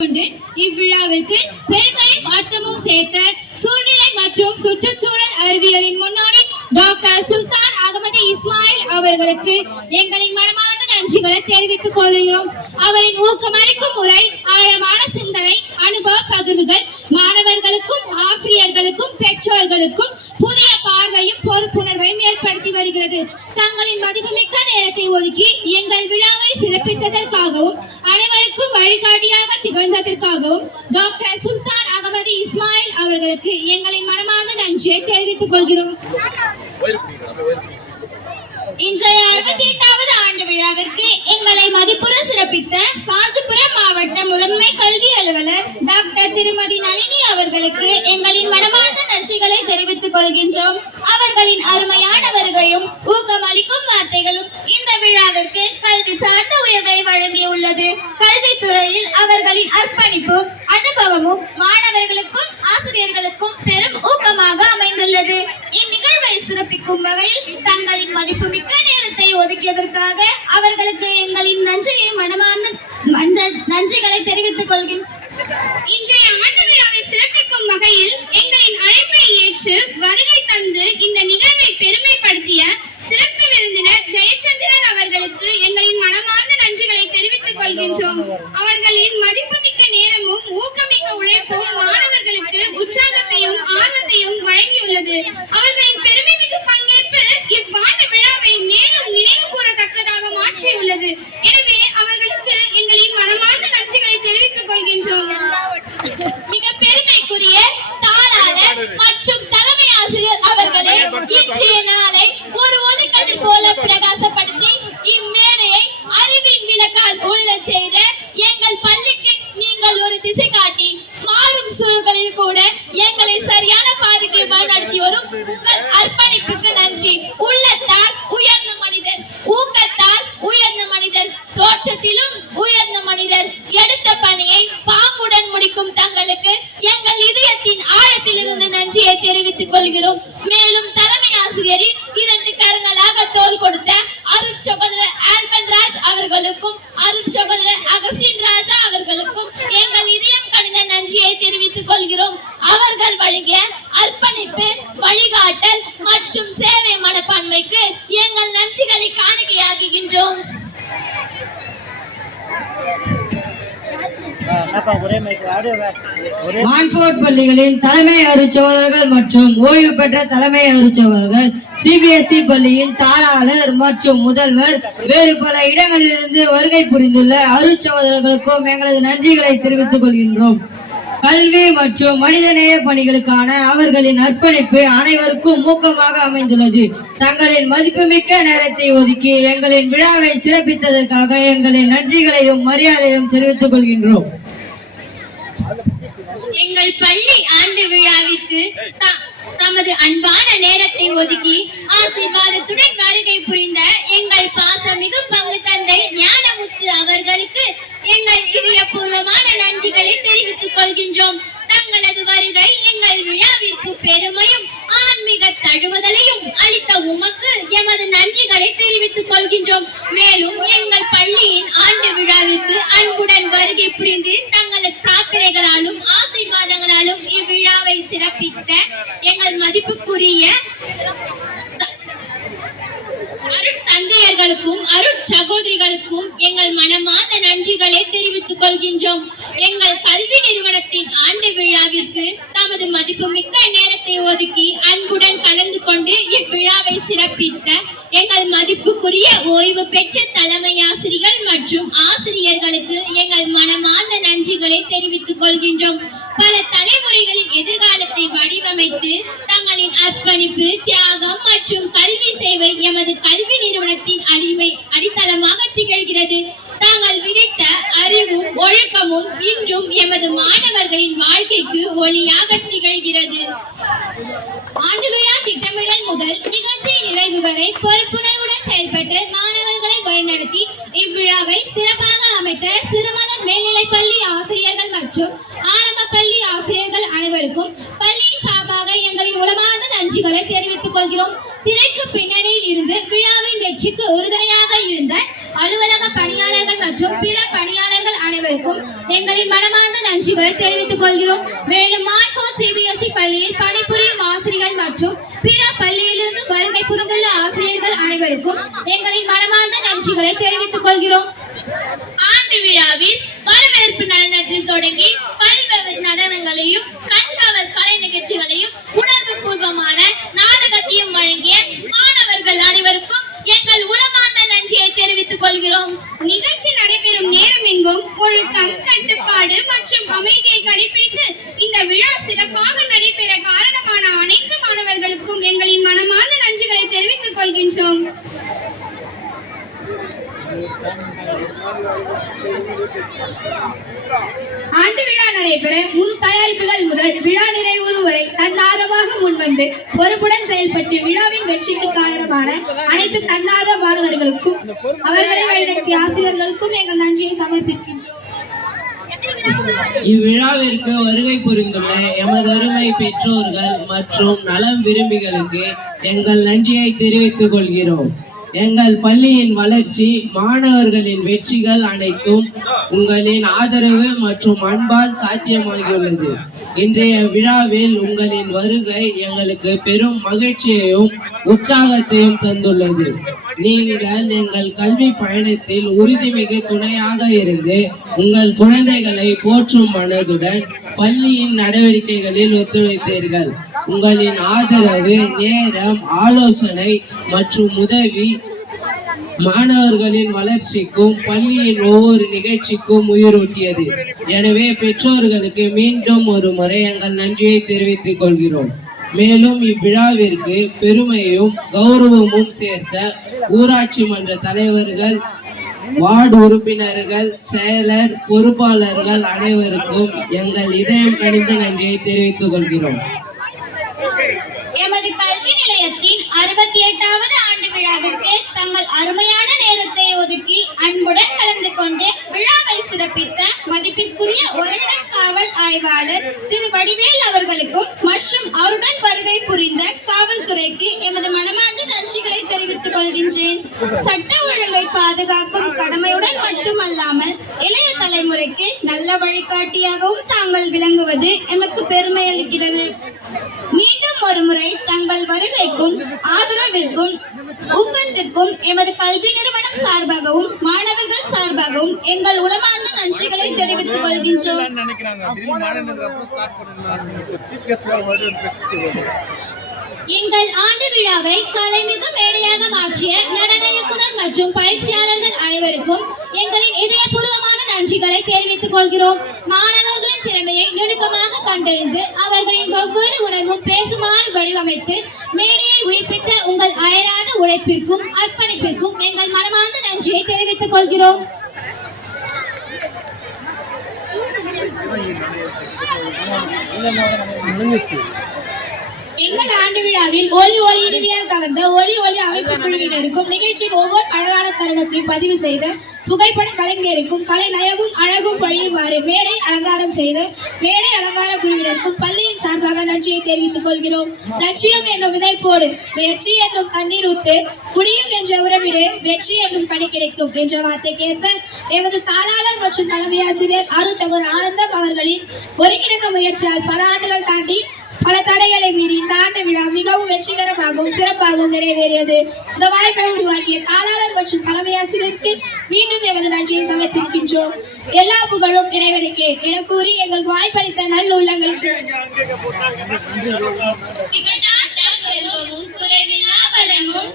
இவ்விழாவிற்கு பெருமையும் அர்த்தமும் சேர்த்த சூழ்நிலை மற்றும் சுற்றுச்சூழல் அறிவியலின் முன்னோடி டாக்டர் சுல்தான் அகமது இஸ்மாயில் அவர்களுக்கு எங்களின் மனமார்ந்த நன்றிகளை தெரிவித்துக் கொள்கிறோம். அவரின் ஊக்கமளிக்கும் முறை, ஆழமான சிந்தனை, அனுபவ பகிர்வுகள் மாணவர்களுக்கும் ஆசிரியர்களுக்கும் பெற்றோர்களுக்கும் புதிய பார்வையும் பொறுப்புணர்வையும் ஏற்படுத்தி வருகிறது. தங்களின் மதிப்புமிக்க நேரத்தை ஒதுக்கி எங்கள் விழாவை சிறப்பித்ததற்காகவும் அனைவருக்கும் வழிகாட்டியாக திகழ்ந்ததற்காகவும் டாக்டர் சுல்தான் அகமது இஸ்மாயில் அவர்களுக்கு எங்களின் மனமார்ந்த நன்றியை தெரிவித்துக் கொள்கிறோம். இன்றைய 68வது ஆண்டு விழாவிற்கு எங்களை மதிப்புற சிறப்பித்த காஞ்சிபுரம் மாவட்ட முதன்மை கல்வி அலுவலர் டாக்டர் திருமதி நளினி அவர்களுக்கு எங்களின் மனமார்ந்த நன்றிகளை தெரிவித்துக் கொள்கின்றோம். அவர்களின் அருமையான வருகையும் ஊக்கமளிக்கும் வார்த்தைகளும் இந்த விழாவிற்கு கல்வி சார்ந்த உயர்வை வழங்கியுள்ளது. கல்வித்துறையில் அவர்களின் அர்ப்பணிப்பும் அனுபவமும் மாணவர்களுக்கும் ஆசிரியர்களுக்கும் பெரும் ஊக்கமாக அமைந்துள்ளது. இந்நிகழ்வை சிறப்பிக்கும் வகையில் தங்களின் மதிப்புமிக்க நேரத்தை ஒதுக்கியதற்காக அவர்களுக்கு எங்களின் நன்றிகளை தெரிவித்துக் கொள்கின்றோம். இன்றைய ஆண்டு விழாவை சிறப்பிக்கும் வகையில் எங்களின் அழைப்பை ஏற்று வருகை தந்து இந்த நிகழ்வை பெருமைப்படுத்திய சிறப்பு விருந்தினர் ஜெயச்சந்திரன் அவர்களுக்கு எங்களின் மனமார்ந்த நன்றிகளை தெரிவித்துக் கொள்கின்றோம். அவர்களின் மதிப்புமிக்க நேரமும் ஊக்கமிக்க உழைப்பும் மாணவர்களுக்கு உற்சாகத்தையும் ஆர்வத்தையும் வழங்கியுள்ளது. அவர்களின் பெருமைமிகு பங்கேற்பு இவ்வாண்டு விழாவை மேலும் நினைவு கூறத்தக்கதாக மாற்றியுள்ளது. எனவே அவர்களுக்கு எங்களின் மனமார்ந்த நன்றிகளை தெரிவித்துக் கொள்கின்றோம். மிக பெருமைக்குரிய தாளாளர் மற்றும் தலைமை ஆசிரியர் அவர்களே, இன்றைய நாளை ஒரு ஒளிக்கதிர் போல பிரகாசப்படுத்தி இம்மேடையை அறிவின் விளக்கால் ஒளிரச் செய்த எங்கள் பள்ளிக்கு நீங்கள் ஒரு திசை காட்டி மாறும் சூழல்களில் கூட எங்களை சரியான பாதைக்கு வழிநடத்தி வரும் உங்கள் அர்ப்பணிப்புக்கு நன்றி. உள்ளத்தால் உயர்ந்த மனிதர், ஊக்கத்தால் உயர்ந்த மனிதர், தோற்றத்திலும் உயர்ந்த மனிதர். எடுத்த பணியை பாங்குடன் முடிக்கும் தங்களுக்கு எங்கள் இதயத்தின் ஆழத்தில் இருந்து நன்றியை தெரிவித்துக் கொள்கிறோம். மேலும் தலைமை ஆசிரியரின் 2 கரங்களாக தோள் கொடுத்த அருட்சகோதரர் ஆல்பன் ராஜ் அவர்களுக்கும் அருட்சகோதரர் அகஸ்டின் ராஜா அவர்களுக்கும் எங்கள் இதயம் கனிந்த நன்றியை தெரிவித்துக் கொள்கிறோம். அவர்கள் வழங்கிய அர்ப்பணிப்பு, வழிகாட்டல் மற்றும் சேவை மனப்பான்மைக்கு எங்கள் நன்றிகளை காணிக்கையாக்குகின்றோம். மான்ஃபோர்ட் பள்ளிகளின் தலைமை அருட்சகோதரர்கள் மற்றும் ஓய்வு பெற்ற தலைமை அருட்சகோதரர்கள், சிபிஎஸ்இ பள்ளியின் தாளாளர் மற்றும் முதல்வர், வேறு பல இடங்களிலிருந்து வருகை புரிந்துள்ள அருட்சகோதரர்களுக்கும் எங்களது நன்றிகளை தெரிவித்துக் கொள்கின்றோம். கல்வி மற்றும் மனிதநேய பணிகளுக்கான அவர்களின் அர்ப்பணிப்பு அனைவருக்கும் ஊக்கமாக அமைந்துள்ளது. தங்களின் மதிப்புமிக்க நேரத்தை ஒதுக்கி எங்களின் விழாவை சிறப்பித்ததற்காக எங்களின் நன்றிகளையும் மரியாதையும் தெரிவித்துக் கொள்கின்றோம். எங்கள் பள்ளி ஆண்டு விழாவிற்கு தமது அன்பான நேரத்தை ஒதுக்கி ஆசீர்வாதத்துடன் வருகை புரிந்த எங்கள் பாசமிகு பங்கு தந்தை ஞானமுத்து அவர்களுக்கு எங்கள் இதயபூர்வமான நன்றிகளை தெரிவித்துக் கொள்கின்றோம். தங்களது வருகை எங்கள் விழாவிற்கு பெருமையும் ஆன்மீக தழுவுதலையும் அளித்த உமக்கு எமது நன்றிகளை தெரிவித்துக் கொள்கின்றோம். மேலும் எங்கள் பள்ளியின் ஆண்டு விழாவிற்கு அன்புடன் வருகை புரிந்து தங்களது பிரார்த்தனைகளாலும் ஆசீர்வாதங்களாலும் இவ்விழாவை சிறப்பித்த எங்கள் மதிப்புக்குரிய அருட்தந்தையர்களுக்கும் அருட்சகோதரிகளுக்கும் எங்கள் மனமார்ந்த நன்றிகளை தெரிவித்துக் கொள்கின்றோம். எங்கள் கல்வி நிறுவனத்தின் ஆண்டு விழாவிற்கு தமது மதிப்புமிக்க நேரத்தை ஒதுக்கி அன்புடன் கலந்து கொண்டு இவ்விழாவை சிறப்பித்த எங்கள் மதிப்புக்குரிய ஓய்வு பெற்ற தலைமை ஆசிரியர்கள் மற்றும் ஆசிரியர்களுக்கு எங்கள் மனமார்ந்த நன்றிகளை தெரிவித்துக் கொள்கின்றோம். பல தலைமுறைகளின் எதிர்காலத்தை வடிவமைத்து தங்களின் அர்ப்பணிப்பு, தியாகம் மற்றும் கல்வி சேவை எமது கல்வி நிறுவனத்தின் அடித்தளமாக திகழ்கிறது. தாங்கள் விதைத்த அறிவும் ஒழுக்கமும் இன்றும் எமது மாணவர்களின் வாழ்க்கைக்கு ஒளியாக திகழ்கிறது. ஆண்டு விழா திட்டமிடல் முதல் நிகழ்ச்சி நிறைவு வரை பொறுப்புணர்வுடன் செயல்பட்டு மாணவர்களை வழிநடத்தி இவ்விழாவை சிறப்பாக அமைத்த சிறுமலர் மேல்நிலைப் பள்ளி ஆசிரியர்கள் மற்றும் ஆரம்ப பள்ளி ஆசிரியர்கள் அனைவருக்கும் பள்ளியின் சார்பாக எங்களின் உளமார்ந்த நன்றிகளை தெரிவித்துக் கொள்கிறோம். திரைக்கு பின்னணியில் இருந்து விழாவின் வெற்றிக்கு உறுதுணையாக இருந்த அலுவலக பணியாளர்கள் மற்றும் பிற பணியாளர்கள் அனைவருக்கும் எங்களின் மனமார்ந்த நன்றிகளை தெரிவித்துக் கொள்கிறோம். மேலும் மான்ஃபோர்ட் சிபிஎஸ்இ பள்ளியில் பணிபுரியும் ஆசிரியர்கள் மற்றும் பிற பள்ளியிலிருந்து வருகை புரிந்துள்ள ஆசிரியர்கள் அனைவருக்கும் எங்களின் மனமார்ந்த நன்றிகளை தெரிவித்துக் கொள்கிறோம். ஆண்டு விழாவில் வரவேற்பு நடனத்தில் தொடங்கி பல்வேறு நடனங்களையும் கண்கவர் கலை நிகழ்ச்சிகளையும் உணர்வு பூர்வமான நாடகத்தையும் வழங்கிய மாணவர்கள் அனைவருக்கும் எங்கள் உளமார்ந்த நன்றியை தெரிவித்துக் கொள்கிறோம். நிகழ்ச்சி நடைபெறும் நேரம் எங்கும் ஒழுக்கம், கட்டுப்பாடு மற்றும் அமைதியை கடைபிடித்து இந்த விழா சிறப்பாக நடைபெற காரணமான அனைத்து மாணவர்களுக்கும் எங்களின் மனமார்ந்த நன்றிகளை தெரிவித்துக் கொள்கின்றோம். ஆண்டு விழா நடைபெற முன் தயாரிப்புகள் முதல் விழா நிறைவு வரை தன்னார்வமாக முன்வந்து பொறுப்புடன் செயல்பட்டு விழாவின் வெற்றிக்கு காரணமான அனைத்து தன்னார்வ மாணவர்களுக்கும் அவர்களை வழிநடத்திய ஆசிரியர்களுக்கும் எங்கள் நன்றியை சமர்ப்பிக்கின்றோம். இவ்விழாவிற்கு வருகை புரிந்துள்ள எமது அருமை பெற்றோர்கள் மற்றும் நலம் விரும்பிகளுக்கு எங்கள் நன்றியை தெரிவித்துக் கொள்கிறோம். எங்கள் பள்ளியின் வளர்ச்சி, மாணவர்களின் வெற்றிகள் அனைத்தும் உங்களின் ஆதரவு மற்றும் அன்பால் சாத்தியமாகியுள்ளது. இன்றைய விழாவில் உங்களின் வருகை எங்களுக்கு பெரும் மகிழ்ச்சியையும் உற்சாகத்தையும் தந்துள்ளது. நீங்கள் எங்கள் கல்வி பயணத்தில் உறுதிமிகு துணையாக இருந்து உங்கள் குழந்தைகளை போற்றும் மனதுடன் பள்ளியின் நடவடிக்கைகளில் ஒத்துழைத்தீர்கள். உங்களின் ஆதரவு, நேரம், ஆலோசனை மற்றும் உதவி மாணவர்களின் வளர்ச்சிக்கும் பள்ளியின் ஒவ்வொரு நிகழ்ச்சிக்கும் உயிரூட்டியது. எனவே பெற்றோர்களுக்கு மீண்டும் ஒரு முறை எங்கள் நன்றியை தெரிவித்துக் கொள்கிறோம். மேலும் இவ்விழாவிற்கு பெருமையும் கௌரவமும் சேர்த்த ஊராட்சி மன்ற தலைவர்கள், வார்டு உறுப்பினர்கள், செயலர், பொறுப்பாளர்கள் அனைவருக்கும் எங்கள் இதயம் கனிந்த நன்றியை தெரிவித்துக் கொள்கிறோம். எமது கல்வி நிலையத்தின் 68வது ஆண்டு விழாவிற்கு தங்கள் அருமையான நேரத்தை ஒதுக்கி அன்புடன் கலந்து கொண்டு விழாவை சிறப்பித்த மதிப்பிற்குரிய ஒருங்கிடம் காவல் ஆய்வாளர் திரு வடிவேல் அவர்களுக்கும் மற்றும் அவருடன் வருகை புரிந்த காவல்துறைக்கு எமது மனமார்ந்த நன்றிகளை தெரிவித்துக் கொள்கின்றேன். சட்ட ஒழுங்கை பாதுகாக்கும் கடமையுடன் மட்டுமல்லாமல் இளைய தலைமுறைக்கு நல்ல வழிகாட்டியாகவும் தாங்கள் விளங்குவது எமக்கு பெருமை அளிக்கிறது. மீண்டும் ஒரு முறை தங்கள் வருகைக்கும் ஆதரவிற்கும் ஊக்கத்திற்கும் எமது கல்வி நிறுவனம் சார்பாகவும் மாணவர்கள் சார்பாகவும் எங்கள் உளமார்ந்த நன்றிகளை தெரிவித்துக் கொள்கின்றோம். எங்கள் ஆண்டு விழாவை கலைமிகு மேடையாக மாற்றிய நடன இயக்குனர் மற்றும் பயிற்சியாளர்கள் அனைவருக்கும் எங்களின் இதயபூர்வமான நன்றிகளை தெரிவித்துக் கொள்கிறோம். மாணவர்களின் திறமையை நுணுக்கமாக கண்டறிந்து அவர்களின் ஒவ்வொரு உணர்வும் பேசுமாறு வடிவமைத்து மேடையை உயிர்ப்பித்த உங்கள் அயராத உழைப்பிற்கும் அர்ப்பணிப்பிற்கும் எங்கள் மனமார்ந்த நன்றியை தெரிவித்துக் கொள்கிறோம். எங்கள் ஆண்டு விழாவில் ஒலி இனிமையால் கவர்ந்த ஒலி அமைப்பு குழுவினருக்கும் நிகழ்ச்சியின் ஒவ்வொரு அழகான தருணத்தையும் பதிவு செய்த புகைப்பட கலைஞருக்கும் கலை நயமும் அழகும் பொழியுமாறு மேடை அலங்காரம் செய்த மேடை அலங்கார குழுவினருக்கும் பள்ளியின் சார்பாக நன்றியை தெரிவித்துக் கொள்கிறோம். லட்சியம் என்னும் விதை போடு, முயற்சி என்னும் தண்ணீர் ஊத்து, குடியும் என்ற உறவிடு, வெற்றி என்னும் கனி கிடைக்கும் என்ற வார்த்தைக்கேற்ப எமது தாளாளர் மற்றும் தலைமை ஆசிரியர் அருட்சகோதரர் ஆனந்தம் அவர்களின் ஒருங்கிணைந்த முயற்சியால் பல ஆண்டுகள் தாண்டி பல தடைகளை மீறி இந்த ஆண்டு விழா மிகவும் வெற்றிகரமாகவும் சிறப்பாகவும் நிறைவேறியது. இந்த வாய்ப்பை உருவாக்கிய தாளாளர் மற்றும் தலைமை ஆசிரியருக்கு மீண்டும் எமது நன்றியை சமர்ப்பிக்கின்றோம். எல்லா புகழும் இறைவனுக்கே என கூறி எங்களுக்கு வாய்ப்பளித்த நல்ல உள்ளங்களுக்கு செல்வமும் குறைவில்லா வளமும்